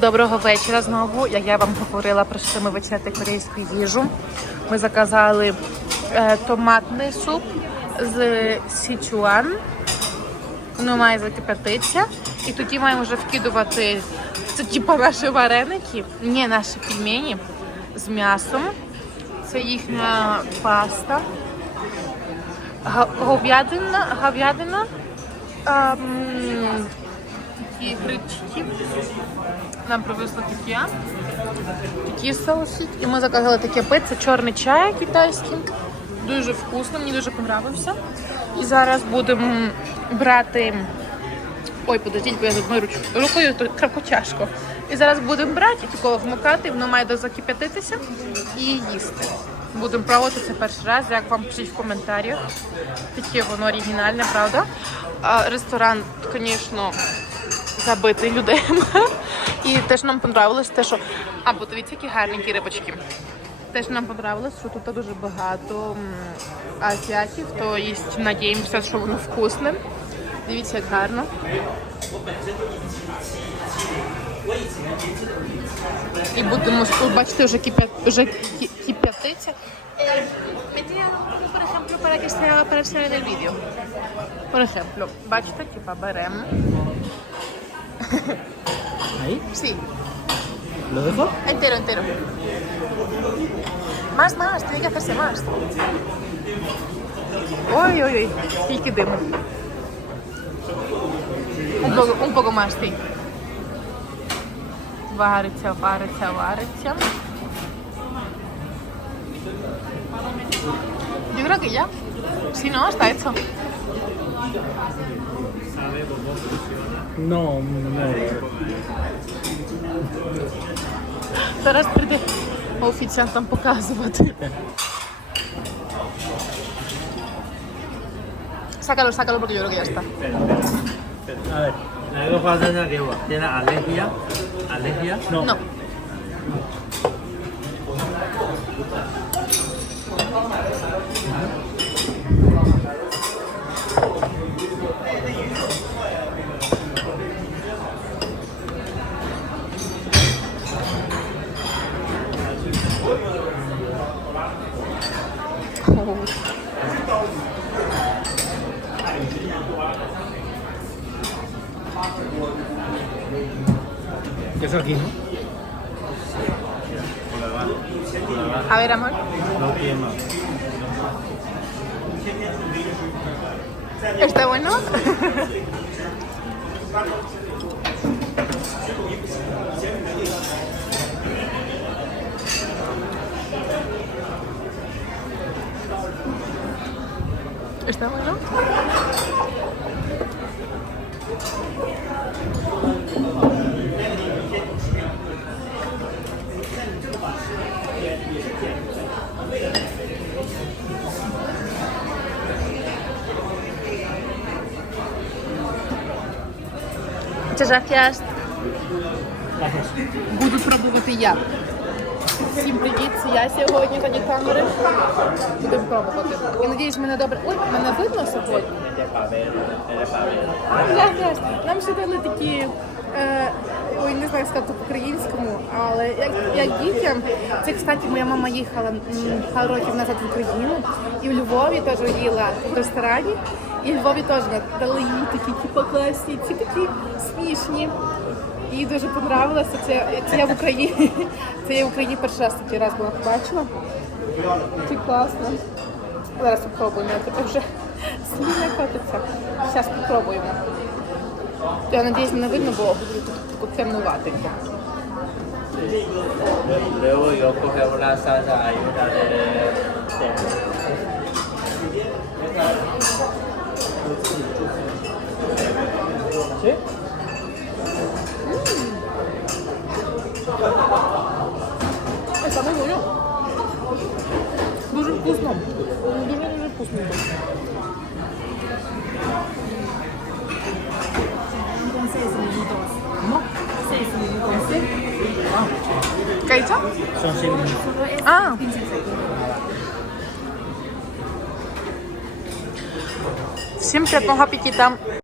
Доброго вечора знову. Як я вам говорила, прийшли ми вечеряти корейську їжу. Ми заказали е, томатний суп з січуан. Воно має закипятитися. І тоді маємо вже вкидувати це типу наші вареники, ні, наші пельмені з м'ясом. Це їхня паста. Говядина, говядина. Ем, такі грибчики. Нам привезли такі. Такі соуси. І ми заказали таке пит. Чорний чай китайський. Дуже вкусно, мені дуже подобався. І зараз будемо брати. Ой, подождіть, бо я мою руч- рукою трохи тяжко. І зараз будемо брати і такого вмикати, воно має закип'ятитися і їсти. Будемо пробувати це перший раз, як вам пишіть в коментарях. Таке воно оригінальне, правда? А, ресторан, звісно, забитий людей. І теж нам понравилось те, що. А, бо дивіться, які гарненькі рибочки. Теж нам понравилось, що тут дуже багато азіатів, то їсть, надіємося, що воно вкусне. Дивіться, як гарно. І будемо тут, бачите, вже кипя... вже ки- кип'ятиться. Е. Por ejemplo, бачите, типа беремо. ¿Ahí? Sí. ¿Lo dejo? Entero, entero. Más, más, tiene que hacerse más. Uy, uy, uy. Sí, que temo. Un poco, un poco más, sí. Varcha, varcha, varcha. Yo creo que ya. Si no, está hecho. No, no. Зараз прийде офіціантам показувати. Sácalo, sácalo porque yo creo que ya está. A ver. La que pasa es que bueno, tiene alergia. Alergia. No. No. Eso aquí, ¿no? A ver, amor. ¿Está bueno? ¿Está bueno? Muchas gracias. Буду пробувати я. Всім привіт, це я сьогодні за камери. Будемо пробувати. Я надіюсь, мене добре. Ой, мене видно сьогодні. Нам ще дали такі. Е, ой, не знаю як сказати по-українському, але як, як дітям, це, кстати, моя мама їхала пару років назад в Україну і в Львові теж їла в ресторані. І Львові теж дали їй такі типу, класні, ці такі смішні. Їй дуже понравилося. Це, це я в Україні. Це я в Україні перший раз такий раз була побачила. Це класно. Зараз спробуємо. Я тепер вже сліна котиться. Зараз спробуємо. Я надіюсь, не видно, бо буде тут una de, Дуже дуже вкусно. ¿No? ¿Qué ha dicho? Son seis minutos. Ah. Всім приятного апетита.